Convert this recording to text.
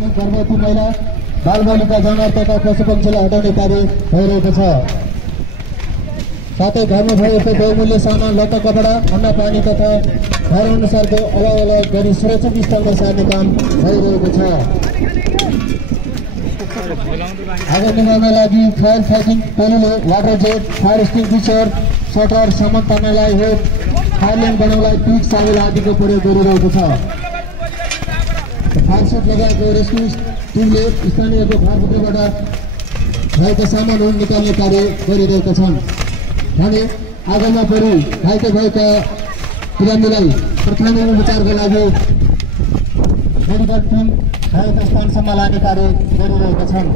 गर्भवती महिला बालबालिका जनावर तथा पशुपक्षीलाई हटाउने कार्य भइरहेको छ। साथै घरमा भएको बहुमूल्य सामान लत्ता कपडा अन्ना पानी तथा घर अनुसारको अलग गरी सुरक्षित स्थानमा सार्ने काम भइरहेको छ। आगो निभाउनका लागि फायर फाइटिङ टोलीले वाटर जेट, फायर एक्सटिङ्ग्विसर, सटर, सामान तान्नलाई हो, फायरलाइन बनाउनलाई पिक साबुन आदिको प्रयोग गरिरहेको छ। फायर सेट लगाएको रेस्क्यु टिमले स्थानीयको घरभित्रबाट रहेका सामानहरू निकाल्ने कार्य गरिरहेका छन् भने आगोमा परि घाइते भएका बिरामीलाई प्राथमिक उपचारको लागि मेडिकल टिम रहेका स्थानसम्म लाने कार्य गरिरहेका छन्।